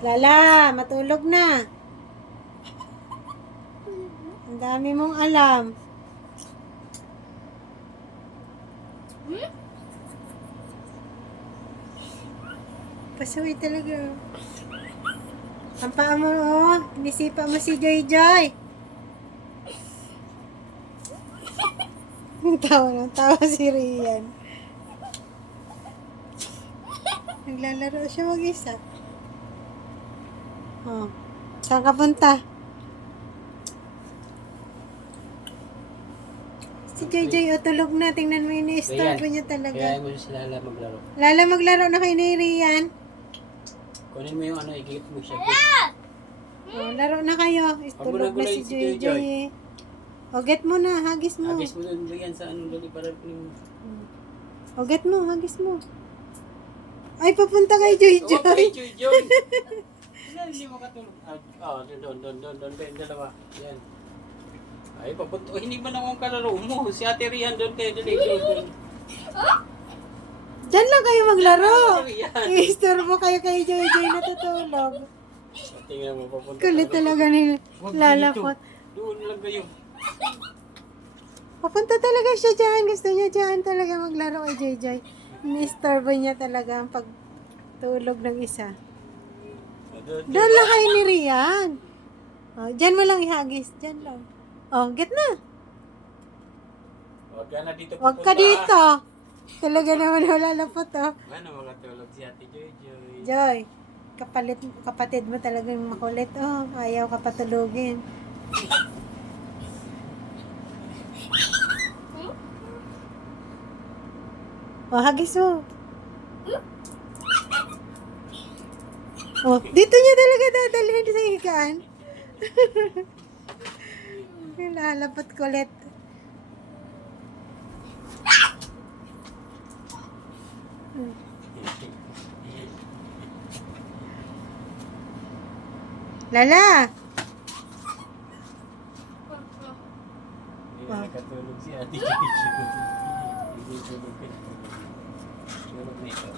Lala, matulog na. Ang dami mong alam. Pasaway talaga. Ang paa mo, oh. Nisipa mo si Joy Joy. Tawa si Rian. Naglalaro siya mag-isa. Oh. Saan ka punta? Si Joy Joy, oh, tulog na. Tingnan mo yung i-start niya talaga. Kaya mo si Lala maglaro. Lala, maglaro na kay ni Rian. Kunin mo yung ano, igigit mo siya. Oh, laro na kayo. Tulog na si Joy Joy eh. O, get mo na. Hagis mo. Hagis mo doon yan sa ano, dali para O, get mo. Hagis mo. Ay, papunta kay Joy Joy. Okay, Joy Joy. Hindi mo katulog. Doon, kayo dalawa. Yan. Ay, papunta. Hindi ba naman kalaro mo? Si Ate Rian doon kayo, dali. Diyan lang kayo maglaro. I-istorbo kayo kay Joy Joy natutulog. Tingnan mo, papunta. Kulit talaga ni Lalakot. Doon lang kayo. Papunta talaga siya dyan. Gusto niya dyan talaga maglaro kay Joy Joy. Ini-istorbo niya talaga ang pagtulog ng isa. Doon lang kayo ni Rian. Oh, dyan mo lang ihagis. Dyan lang. Oh, get na. Huwag ka na dito Huwag ka dito. Talaga naman wala lapot, oh. Ano makatulog si Ate Joy Joy? Joy, kapatid mo talagang makulit, oh. Ayaw ka patulugin. Oh, hagis mo. Oh, dito niya talaga dadalhin sa higaan. Lalapot kulit. Lala! Hindi na nakatulog si Ate Joy Joy. Hindi tulog ka. Tulog na ito.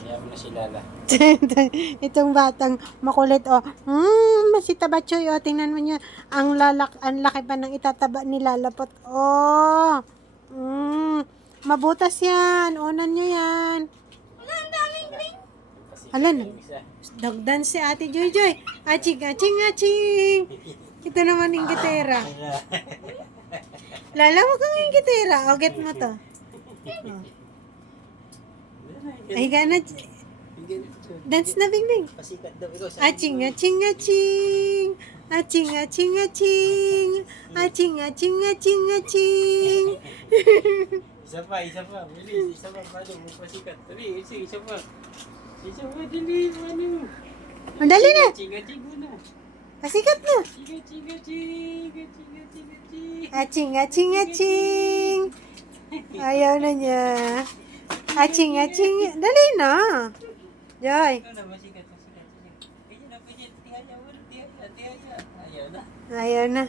Kaya mo na si Lala. Itong batang makulit, oh. Si Tabachoy, oh. Tingnan mo niya. Ang laki pa ng itataba ni Lalapot. Oh. Mabutas yan. Unan niyo yan. Alan, dagdan si Ate Joy Joy. Aching, aching, aching. Ito naman yung gitera. Lala mo kang yung gitera. O, get mo to. Oh. Ay, gana. Dance na, Bing. Pasikat daw ikaw sa Aching, aching, aching. Aching, aching, aching. Aching, aching, aching, aching. Isa pa. Bilis, isa pa. Paano mo pasikat? Dali, isa pa. Isa pa, dali. Ano? Madali na. Ching muna. Pasikat na. Ching. Aching, aching, aching. Ayaw na niya. Aching, aching. Dali na. Joy. Ikaw na, pasikat. Kaya na, tihaya. Ayaw na. Ayaw na.